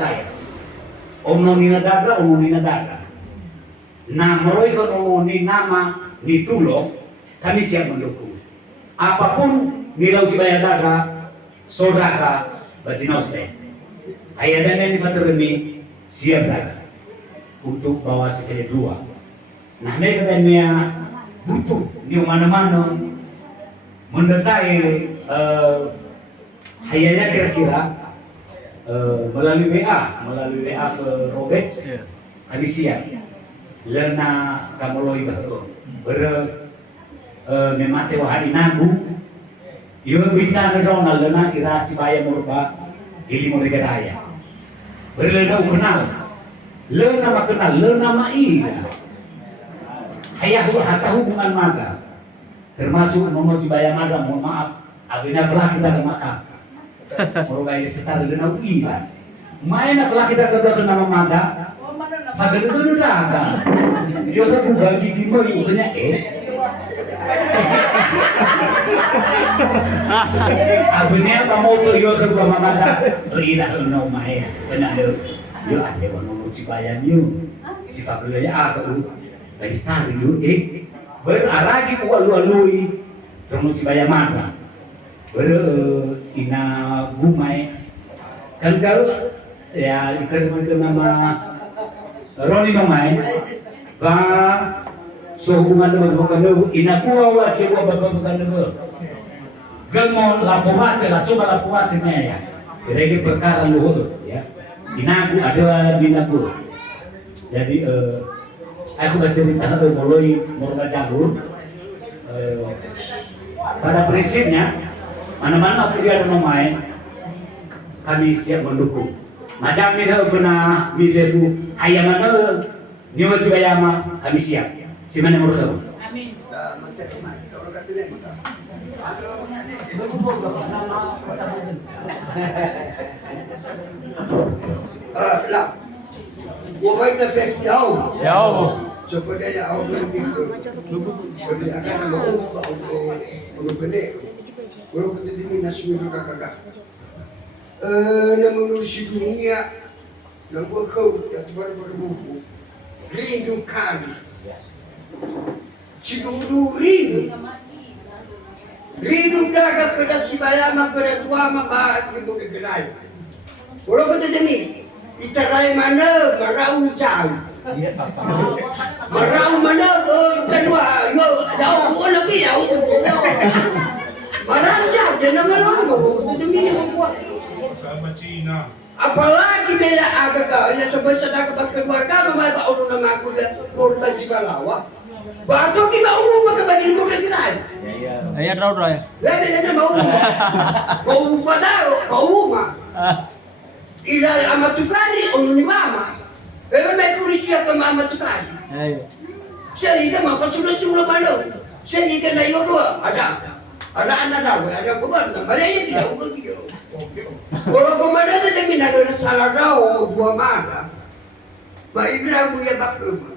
percaya. Ono nina daga. Nah, meroy kono ni nama ni tulong, kami siap mendukung. Apapun nilau Cibaya daga, sodaka, bajinaus teh. Ayah dan yang difatermi siap daga untuk bawa sekali dua. Nah, mereka katanya butuh di mana-mana mendetai hayanya kira-kira melalui WA ke Robert kami siap lena kamoloi baru memate wahari nagu iyo bintang na lena ira Sibaya morba ili morga raya berlena kenal lena makenal lena maia hayah hata hubungan maga termasuk nono Cibaya maga mohon maaf abina pernah kita ke makam morga ini setar lena ui main pernah kita ke nama maga pada itu daga dia aku bagi di mau ibunya abenya kamu tuh yo ke gua maga ila no main kena yo ada nono Cibaya niu si pakulnya aku dari stari dulu beraragi ku alu-alui nono Cibaya maga ina gumai kan kalau ya itu nama Roni mamai va so hubungan teman bukan ina kuwa wa cewa bapak bukan gamo la coba la formate ya regi perkara luhur ya inaku ada binaku jadi aku bercerita mulai morga jagur pada prinsipnya mana-mana sudah ada nomai kami siap mendukung macam ni dah pernah bivefu ayam mana niwa Cibaya kami siap si mana morga amin lah, 我们这边有， sebenarnya orang itu, sebenarnya kan orang benda, orang kita di nasi mereka kakak. Namun si dunia, namun kau yang berbuku, rindukan, si rindu. Rindu daga kada Sibaya kada tua mabah di bukit gerai. Kalau kata demi, itarai mana marau jauh. Marau mana kedua, yo jauh lagi jauh. Marau jauh, jangan marau. Kalau kata demi sama Cina. apalagi bela agak ya sebesar agak keluarga mama ba orang nama aku ya Morba Cibalawa. Bato ki ba umum magkabadin mo kay Giray. Ayan raw raw. Yan mau. Mau padao, mau ma. Ila amatukari onu ni mama. May pulisya ka mama tukari. Ayo. Siya ida mapasulo-sulo malo. Siya ida na iyo ada. Ada anak daw, ada bukan. Malay dia ugo dia. Kalau kemana tadi mina ada salah daw dua mana. Baiklah gue bakum.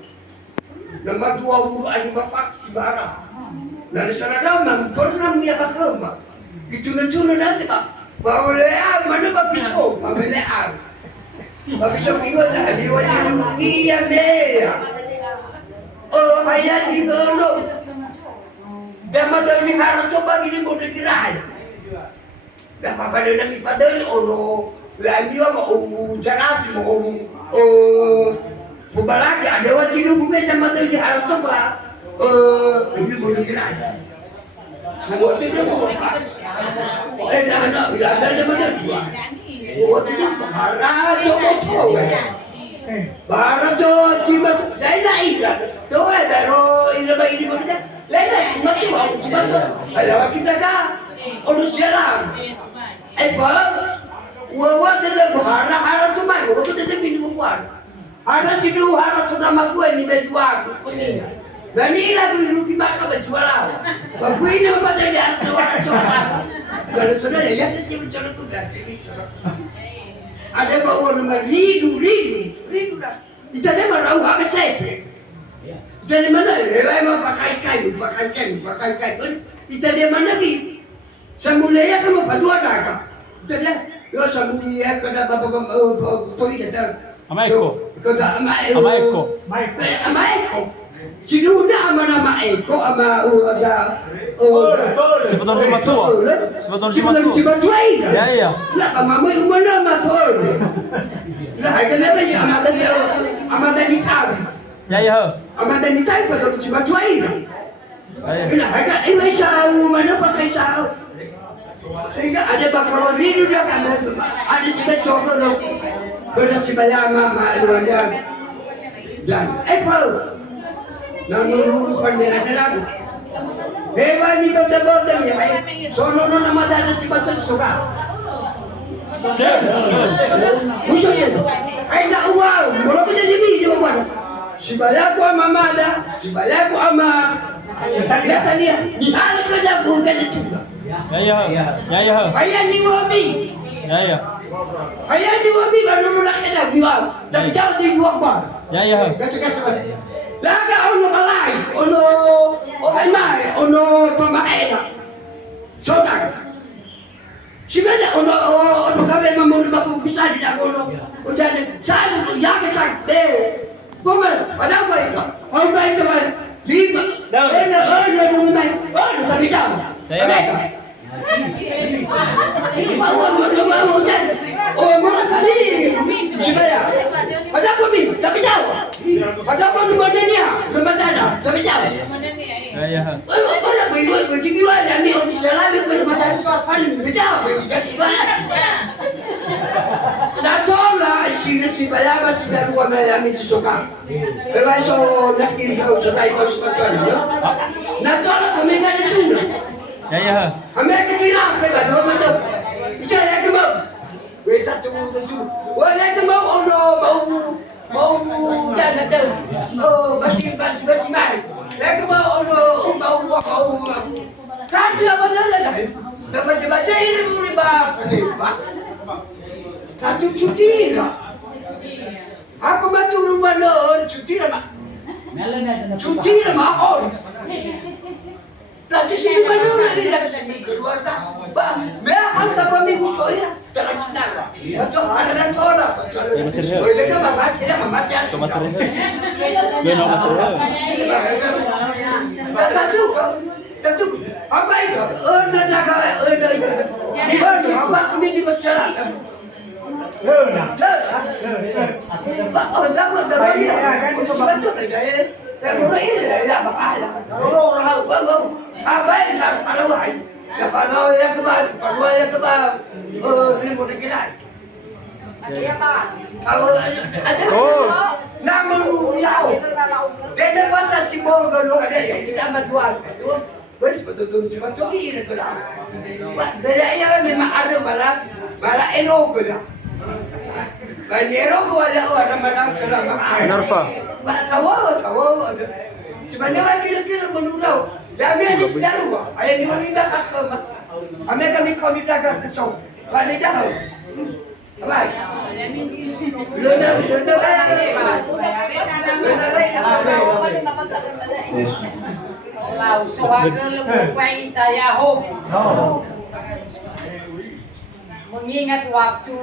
Nomor 20 ani bapak si bara. Lalu salah daw mang pernah dia bakum. Itu nanti nanti pak. Bawa lear mana bapak pisau, bawa lear. Bapak pisau iwa dah dia wajib dia dia. Oh ayah di dulu. Zaman dahulu ni harus coba gini bodoh kirai. Gak apa-apa dia nak mifadel ono. Lagi mau jelas mau balaki ada waktu itu gue zaman dahulu ni harus coba. Ini bodoh kirai. Waktu itu buat nak bila ada zaman dahulu. Waktu itu bahara coba coba. Bahara coba cuma saya nak ikan. Coba baru ini bodoh. Lain cuma ada kita kan urus jalan. Wawa tidak hara cuma gua kita minum kuat. Hara tidur hara tu nama gue ni baju aku ni. Dan ini lagi rugi makan baju malam. Bagus ini apa jadi hara coba. Kalau sudah ya cuma tu ganti. Ada bawa nama ridu dah. Kita ni marah agak saya. Jadi mana? Helai mah pakai kayu. Kita di mana lagi? Semulanya kamu berdua dah. Jadi Yo sabi niya kada baba toy datar. Amaeko. Kada amaeko. Amaeko. Sinuda ama nama Eko ama ada Sebetulnya cuma tua. Sebetulnya cuma tua. Ya iya. Lah mama umana mator. Lah kenapa sih amada ditab. Ya iya. Amada ditab pada cuma tua ini. Ya iya. Lah agak ini sao mana pakai sao. Sehingga ada bakal ridu dah kan ada sudah contoh loh. Pada sibayama ada dan April. Nanguluru pandera dalam. Hewan itu terbodoh ya, sono nama dana si batu suka. Musuhnya, aina uang, boleh kita jadi video buat. Si balaku ama mada, si balaku ama. Kata dia, di hal kerja bukan itu. Ya iya. Ya iya. Ayah ni wabi, Ya iya. ayah ni wabi baru nak kena bilang. Tak jauh di buat apa. Ya iya. Kasih. Laga ono malai, ono mai, ono pamaeda. Soda. Sibada ono kabe mamuru bapu kusadi da ono. Ujane sai yaga sai de. Bomber, ada apa itu? Apa itu kan? Lima. Ono mai. Ono tapi jam. Oh, mana tadi? Sibada. Ada apa bis? Tapi jauh. Ada apa di mana dia? Sementara, tapi jauh. Ya iya. Orang begini ada ni orang salah ni kalau macam apa ni jauh. Jadi kan. Dah tahu lah si bala masih dah luar malam itu suka. Lepas so nak tinggal suka ikut seperti ni. Nak tahu lah kami kan itu. Ya iya. Kami akan kira apa kan orang macam. Bicara ke mau. Wei tak tu. Wala ke mau mau jangan tahu. Oh masih mai. Lagi mau Katu apa dah. Baca ini riba. Katu cuti lah. Apa macam rumah lo cuti lah mak. Cuti lah mak on. Katu sini mana orang ni dah sini keluar tak. Bah, mereka siapa minggu soalnya terang cenang lah. Macam ada orang. Boleh ke mama tidak mama jangan. Cuma terus. Ya nama terus. Tentu, apa itu? Naga, itu. Apa kami di masyarakat? Pak, dah ni. Sebab saja. Murah ini ya bapak. Apa yang kalau ya kalau yang kebal, ribu dikirai. Kalau ada nama Rupiah, dia dapat cibol kalau ada ya kita bantuan. Betul betul ini kalau. Beda ya memang ada bala elok juga. Banyak gua ada orang mana selama. Narfa. Tahu. Sebenarnya kira-kira menurut. Jangan di sejarah gua. Ayah ni orang dah kasar mas. Kami kau ditaga kesau. Balik dah. Baik. Luna. Mengingat waktu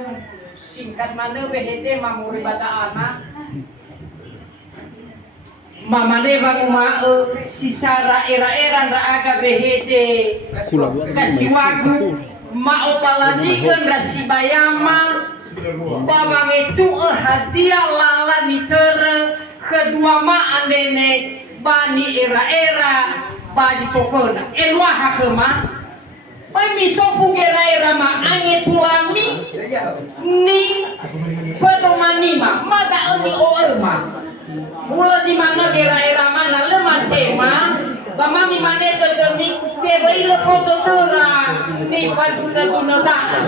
singkat mana BHT mamuri bata anak mamane baguma sisara era aga BHT kasiwagu mau palazikan rasibayama babang itu hadiah lala nitera kedua ma andene bani era baji sofona elwa hakema Pemi sofu gera ma ange tulami ni pedomanima mada ani o elma mula si mana gera mana lema tema bama mi mane tedemi tebe ile foto sura ni faduna da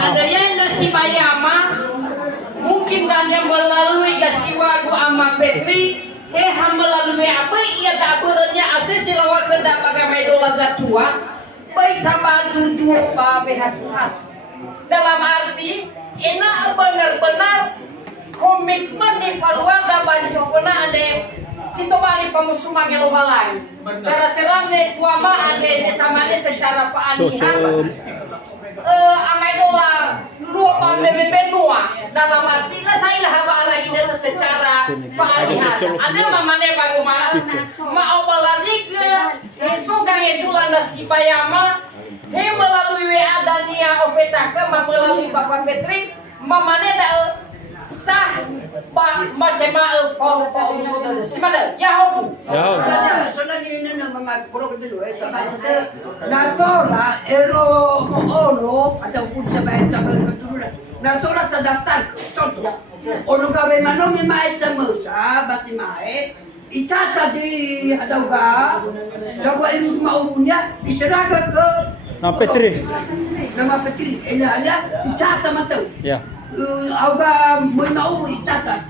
ada yang nasi bayama mungkin dan yang melalui gasiwagu ama Petri melalui apa ia tak berenya ases silawa kenda pagamai dola zatua baik tambah duduk behas-has dalam arti enak benar-benar komitmen di keluarga bagi sopena ande situ balik pemusuma gelo balai karena teramne tuama ande tamane secara paanihan amai dola lua benua dalam arti lah saya lah haba lagi data secara fahamihan ada mamane banguma mau balazik isugang itu landa si bayama he melalui WA Dania Ovetaka melalui Bapak Petri mamane da sah macam fol sudah simada ya hobu Soalnya ini nama kurang itu sama itu natora ero ataupun sampai keturunan natora terdaftar contoh orang kawin mana memang semasa basi mae icata di adauga sebuah itu maunya diserahkan ke Nama Petri. nama Petri ini hanya icata matu Ya. Auga mau icata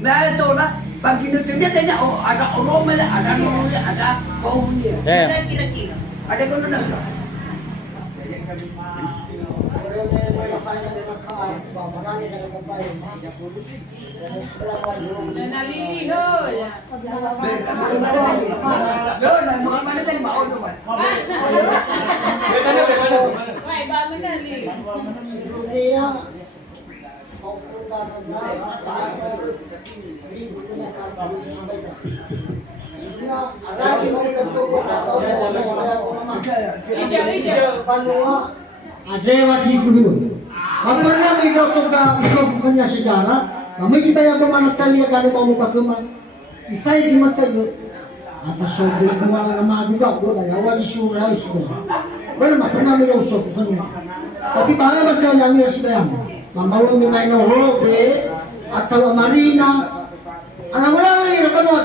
nah itulah bagi nutunya tanya oh ada orang ada orang ada baunya Ya. ada kira-kira ada kono nak mana tadi mau tu kan Ada wajib dulu. Apabila mereka toka isofukannya sejarah, kami kita yang bermanfaat lihat kalau mau muka kemana. Isai di mata itu, atas sobi kemana nama juga, gua dah wajib suruh harus semua. Berapa pernah mereka isofukannya. Tapi bahaya macam yang mereka sedang. Mampu main horobe atau marina. Anak-anak ini rapat.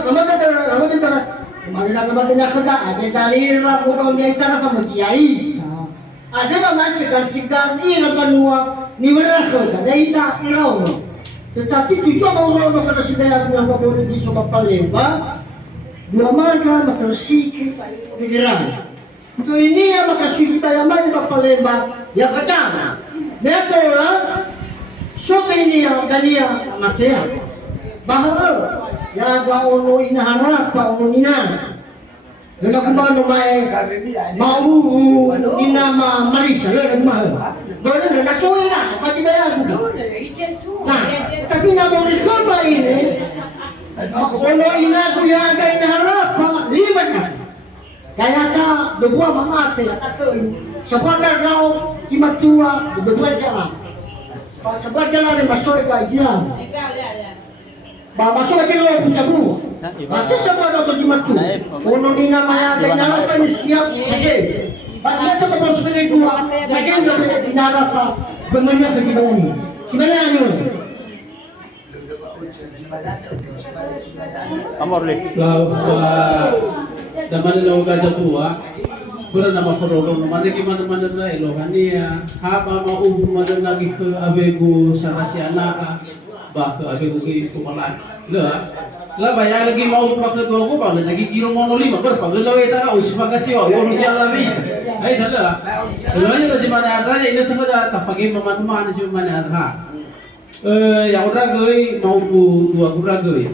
Marina kematanya kerja. Ada dalil bukan dia cara sama kiai. Ada nama segar ini kanua ni mereka ada ita irau. Tetapi tujuan orang kada sidaya yang boleh di soka Palembang dua marga matersiki digerak. Itu ini yang makasih kita yang main ke Palembang yang kacang. Mereka orang soka ini yang Dania Matea. Bahwa ya ga ono inaharap pa ono ina. Dengan kumano may mau inama Marisa lang mahal. Doon na nasuwi na sa patibayan ko. Nah, tapi na mo resolve ini. Ono ina ko yaga inaharap pa lima na. Kaya ta dua mamate sa patar raw kimatua dua jalan. Sa patar jalan masuk ka diyan. Masuk aja lo bisa bulu. Nanti semua dokter cimatu. Ono ni namanya kenal apa ni siap saja. Baca apa masuk ke dua. Saja nggak boleh dinara apa. Gemennya kejiban ini. Gimana ni? Amor le. Zaman lo kaza tua. Pura nama kororo mana gimana na elohania. Haba mau mana lagi ke abegu sama si anak. Bah ke abegu ke kumala. La bayar lagi mau pakai dua gua bang lagi kilo mono lima berapa lo itu nak usia kasih oh yo lucu lagi ay salah lo aja lagi mana ada ini tuh ada tak pakai mana sih mana ada yang udah gue mau dua gura gue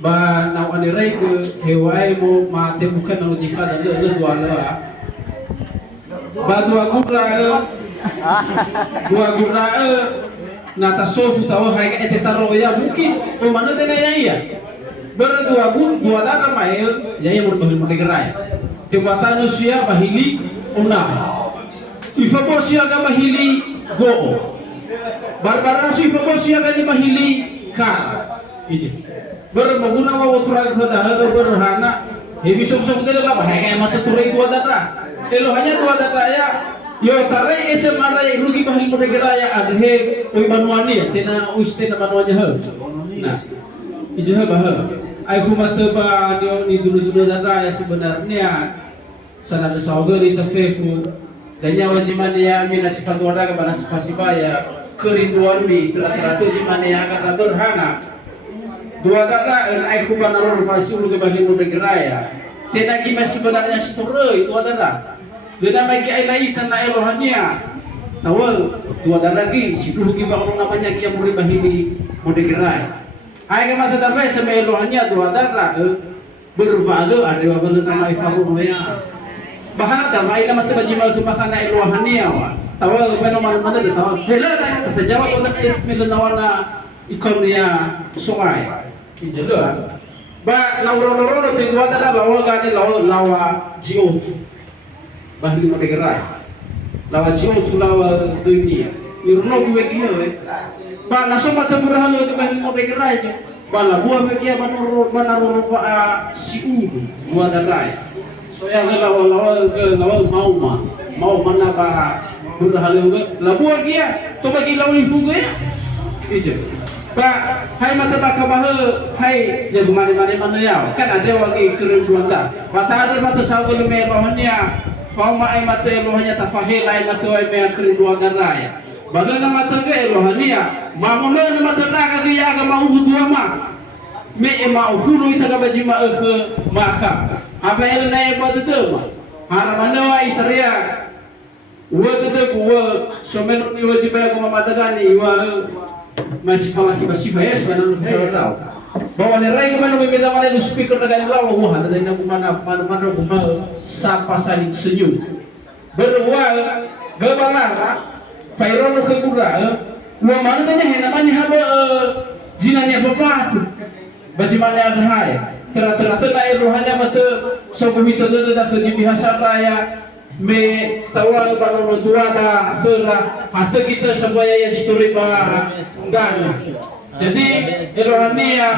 ba nau ane rai ke hewai mau mati bukan mau jika dan lo dua lah ba dua gura nata sofu tahu hai ke etaro ya mungkin mana dengan ya berdua dua data mail ya yang berbahil menegerai kebatan usia bahili una ifabosia ga bahili go barbarasu ifabosia ga bahili kar iji bermaguna wa utura khada berhana hebi sob dele la bahaya mata turai dua data elo hanya dua data ya yo tarai esem ara rugi bahil menegerai adhe oi manuani tena uistena manuanya hal nah iji bah aku mateba ni dulu data ya sebenarnya sana ada saudari tafefu dan nyawa jimane ya mina sifat warga bana sifasibaya kerinduan mi teratur jimane ya akan berhana dua data aku panaror masuk ke bagian negaraya tenagi masih sebenarnya setoroi dua data dan bagi ai tanah elohania tahu dua data lagi si dulu kita namanya kiam muri bahili negaraya Ayah mata terbaik sama elohannya dua darah bervalu ada apa nama ifaru namanya bahan ada main nama terbajimal tu makan elohannya wa tawa beno mana de tawa hela ta jawab otak milen nawana ikonnya sungai ijelo ba nauro te dua da lawa gani lawa jiot bahli mo degerai lawa jiot lawa dunia irno gue kiyo ba naso mata burhalo ke bahli mo degerai jo bala buah mekia manaro si dua da rai so ya lawa mau mana ba burhalo ke labuah kia to bagi lauli fugo ya ijo ba hai mata baka bahe hai ya gumane mana ya kan ada wagi kerinduan ta mata ada mata sagol me rohnya fauma ai mata rohnya tafahil ai mata ai me kerinduan garaya bagana mata ke rohnya mamulo na mata daga ga ya ga mau dua ma me e mau fulu ita ga baji ma ke maka apa ele na e badde ma haramano ai taria de ko someno ni wajiba ko mata gani wa masih falah masih fayas mana lu bisa tahu bahwa nerai kemana berbeda mana lu speaker dengan lawa wah ada yang mana guma sapa saling senyum berwal gabalar fairon ke kura lu mana tanya namanya haba jinanya bapak baju mana ada hai tera-tera na rohanya mata sokomi tanda ke jibihasa raya me tawal baru juara kera hati kita semuanya yang dituri gan jadi rohania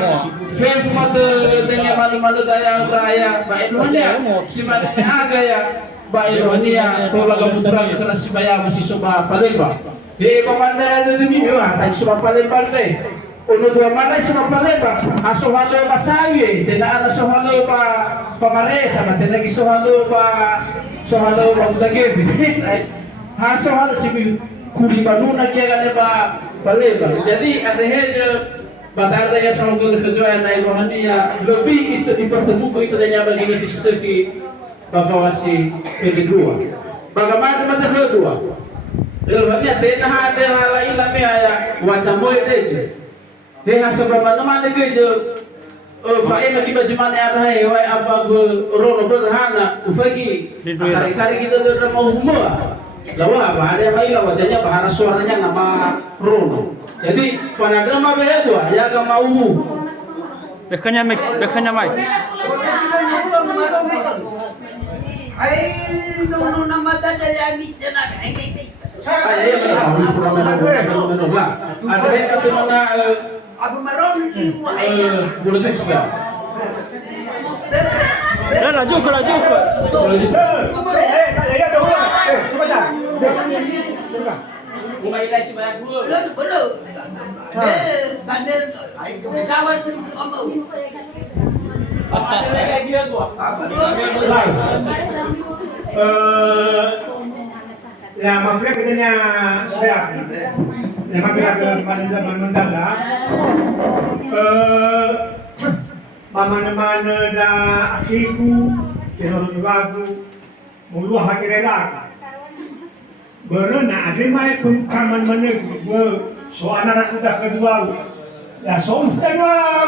fef mata dengan malu-malu daya raya baik rohania si mana aga ya baik rohania kalau kamu terang keras si bayar masih soba palembang di pemandang ada demi mewah tapi soba palembang deh untuk dua mana soba palembang asohalo basawi tidak ada sohalo pamareta mati lagi sohalo sohalo lagi sohalo si kuli banuna kia kan palembang jadi ada aja batata ya sohalo kejuan naik rohania lebih itu dipertemukan itu dan nyabagi di segi bagawasi kedua bagaimana mata kedua rohania tena ada hal lain tapi ya wacam boy deh dia sebab mana kerja faena kiba simane ada wai apa rono berhana ufagi hari-hari kita dah mau humor lawa apa ada mai lawa wajahnya bahara suaranya nama rono jadi pada drama begitu ya ga mau Bekanya mai. Ai no nama tadi ya bisa nak ada yang kata mana Abu Maron ibu ayah. boleh juga. Laju ke. Bunga ilai sebanyak dulu. Belum. Ada ai kebecawan tu kamu. Ada lagi dia gua. Apa Ya, maksudnya katanya saya. Memang kita menunda. Mana-mana dah akiku, yang lagu, mulu hakirela. Berana ada mai pun kaman mana so anak kita kedua. Ya so saya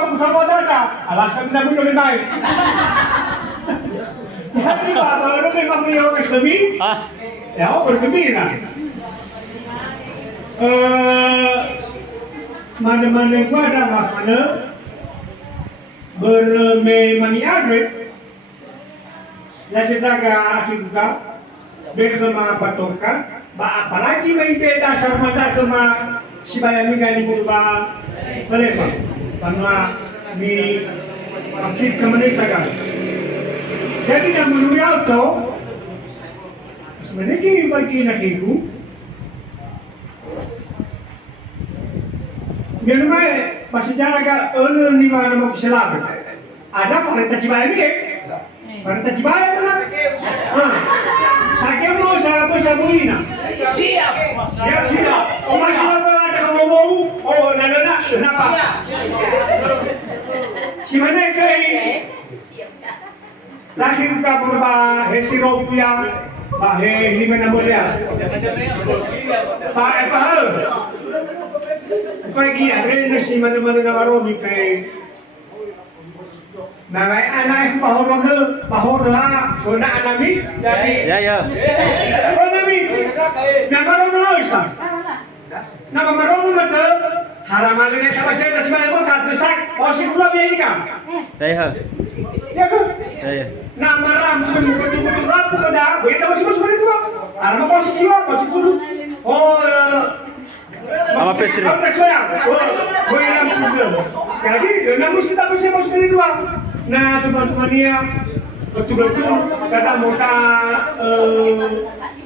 kamu dah. Alasan kita belum naik. Jadi baru memang dia orang kami. Ya, bergembira. Mana-mana gua ada mana bermemani adre. Jadi jaga asyika bersama patokan. Apalagi main beda sama sama si bayami gani purba pelembang. Karena di aktif kementerian kan. Jadi dah menurut auto. Sebenarnya kini bagi nak ibu, memang masih jarang kan orang ni mana mau selama. Ada parenta Cibaya ni, parenta Cibaya mana? Sakit mau siapa sabulina? Siap. Oh masih ada kamu mau? Oh nana kenapa? Si mana kau? Lahir ka berba hesiro yang bahe lima nama dia. Pak hal. Pagi ada nasi mana-mana nama romi pe. Narai anak bahor ha sona anami jadi. Ya. Sona mi Namarono isa. Namarono mata haraman ini kalau saya kasih banyak pun satu sak, posisi dua biaya kan? Saya. Ya kan? Saya. Nama ram betul-betul rapu sudah, kita masih masuk itu. Haraman posisi dua, posisi dulu. Oh, Sama Petri. Apa soal? Oh, yang punya. Jadi, dengan mesti tak bisa masuk itu. Nah, teman-teman dia betul-betul kata muka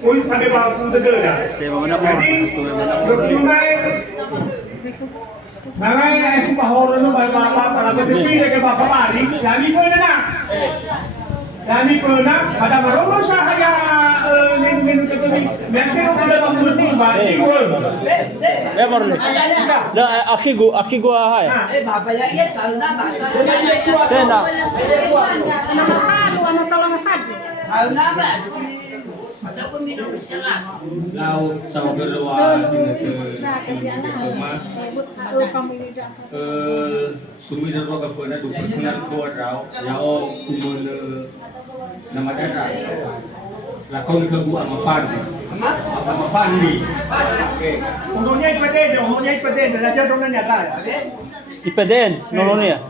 pada bawa betul dah. Jadi, berjumpai Nangai aku bahor nu bai bapa para tepi ke bapa pari, lagi ko na. Lagi ko na, pada marono sa kaya lingin ke tepi. Nanti ko kada mampu ba, di ko. Ya Marli. Da aki gua hai. Bapak ya iya calna bata. Tena. Calna ba. Ada pun minum celah. Lau sama berluar sumi dan roga pernah duperkenan kuat rau yao kumul nama darah lakon ke gua ama Fandi Umurnya ipatede, saja dong nyata. IPDN nolonia.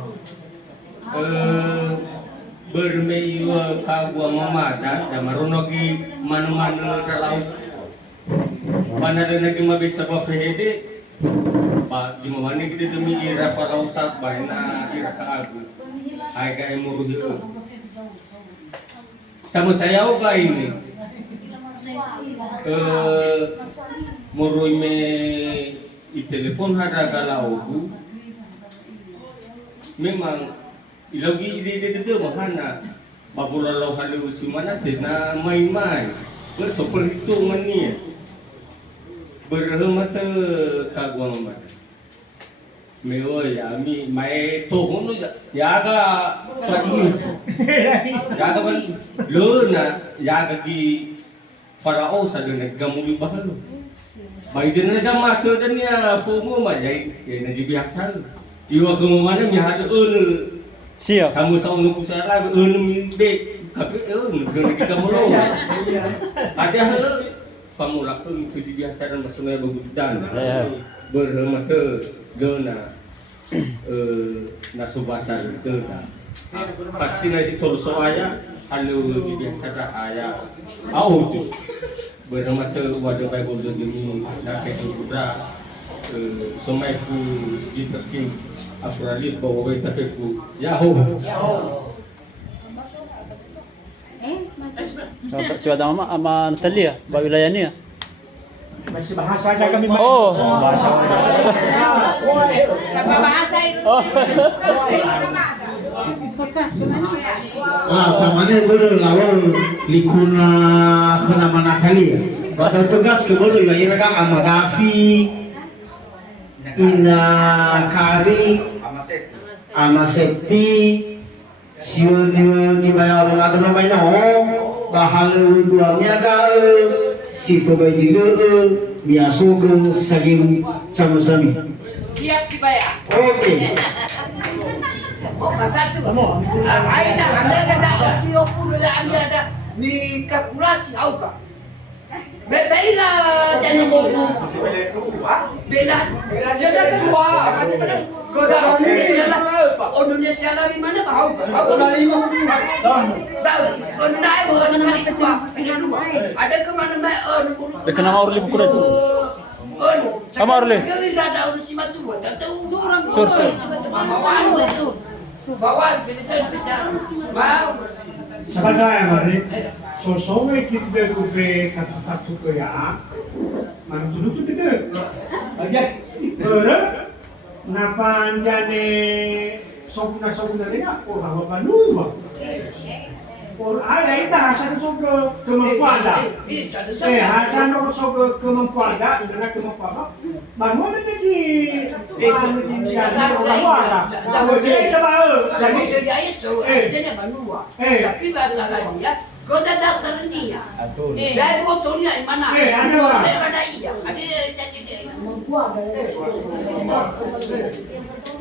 Bermeiwa kagua mamada dan maronogi mana-mana terlalu mana ada lagi mabisa bafehede pak di mana kita demi ira farausat baina ira kaagu aiga emuruhi sama saya oga ini murui me i telepon hada galau memang ilogi ide mahana babulalau halu simana tena main-main perhitungan ni berhemata kagua mamad meo ya mi mai to hono yaga padni yaga ban lona yaga ki farao sa dene gamuli bahalo mai jena gamma to dania fomo ma jai na biasa iwa gamana mi hada Siap. Sama sama pusara mi be tapi dengan kita mulu. Ada hal famula pun tujuh biasa dan maksudnya begudan. Bermata dona nasubasa itu dah. Pasti nasi torso ayah halu biasa ayah. Auju bermata wadah baik bodoh demi nak kehidupan somai fu ditersim Australia bawa kita kefu Yahoo. Si Wadang Mama sama Natalia, ba wilayah ni. Masih bahasa aja kami. Oh. Bahasa itu. Tamane berlawan likuna kena mana kali. Batal tugas sebelum ya kan Amagafi Ina Kari ama sekti siun jibaya orang ada namanya bahal duanya ka situ bajile biasa ke sagim sama-sami Siap si Baya. oke Oh, mata tu. Ada kata dia pun ada ni kalkulasi auka. Betaila jangan bodoh. Bela. Jangan kedua. Macam mana? Goda Indonesia lah di mana bau? Bau dari mana? Bau. Ondai orang hari kedua. Ada ke mana mai? Dekat nama Orli buku itu. Sama Orli. Kita ada orang simatu. Tahu. Sur. Bawaan bicara. Bau. Sabagaya mari sosonge kita rube kata-kata kaya mana dulu tu kita aja napan jane sokuna dia orang apa nuwa orang ada itu hasil sok kemampuan dah hasil sok kemampuan dah dengan kemampuan mana ada je kata orang jadi jadi itu jadi manua tapi masalah dia kota dasar ni ya dari motornya mana ada iya ada jadi dia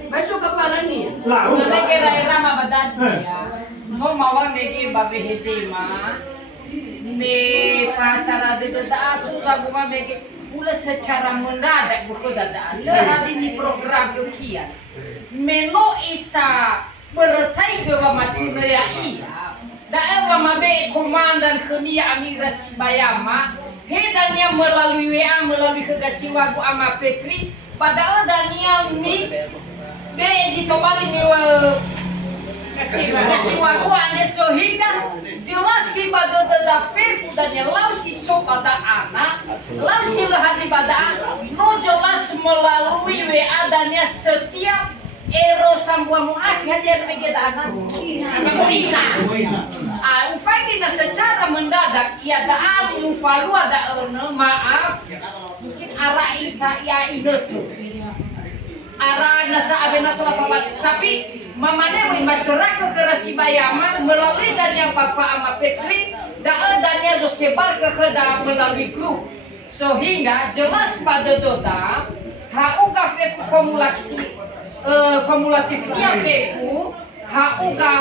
besok kapan ni Negara era mabadasi ya. Mau mawang negi babe hete ma. me fasa de asu sa guma bege mula secara mendadak buku dadaan lehat ini program kian meno ita bertai ge matuna ya iya daerah mabe komandan kemia Amira Sibayama hedanya melalui WA melalui kegasiwaku ama Petri padahal Daniel ni beji tobali mewa kegasiwaku ane sehingga jelas ibadah da fefu Daniel lau si sopada anak lau si lehati pada no jelas melalui WA Daniel setiap ero sambua muakhir dia megeda anak muina ufagi na secara mendadak ia da mufalu ada maaf mungkin arah ita ya itu arah nasa abena tu tapi mamane masyarakat ke Sibayama melalui Daniel Papa ama Petri Daniel sebar ke keda melalui grup sehingga jelas pada doda hauga fefu kumulatifnya fefu hauga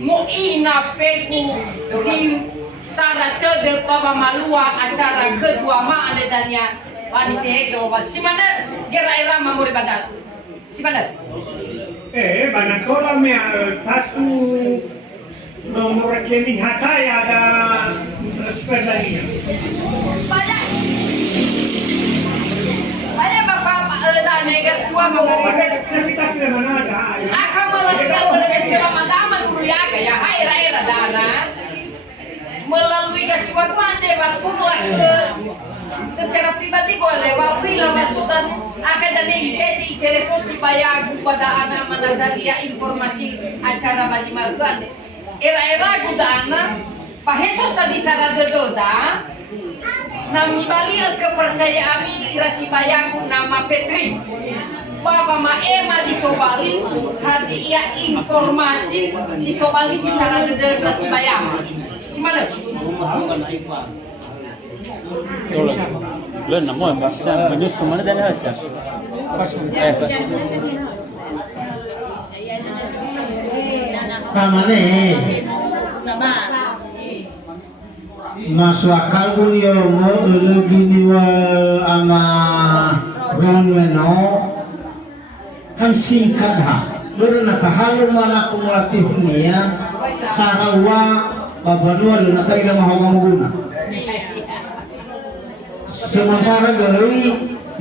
muina fefu zim sarata de Papa Malua acara kedua ma ane Daniel wanita hego simana gera irama muri badat simana Banakola me satu nomor rekening hatai ada transfer lagi. Banyak bapak nega suami Cerita mana ada? akan melakukan selamat aman dulu ya hai rakyat dana melalui kasihan mande baturlah ke secara pribadi boleh wawila masukan akan ada iketi telepon Sibayagu pada anak menadalia informasi acara bagi maluan era-era guda anak pahesos di sarada doda nami bali kepercayaan ira Sibayagu nama Petri Bapa ma ema di Tobali hati ia informasi si Tobali si sarada doda Sibayagu si mana Lo namo basta menyusu mana dan hasil. Pas. Tamane masuk akal pun yo mo gini wa ama ronweno kan singkat ha berna tahalu mana kumulatif niya sarawa babanua luna tayo mahawang guna sementara gawai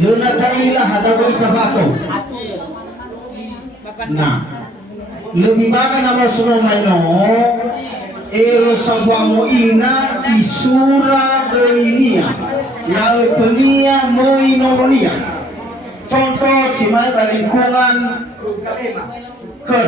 luna tayo hadagoy kabato nah lebih bagus nama suruh maino ero sabuamu ina isura gainia lautonia moinonia contoh si mai balingkungan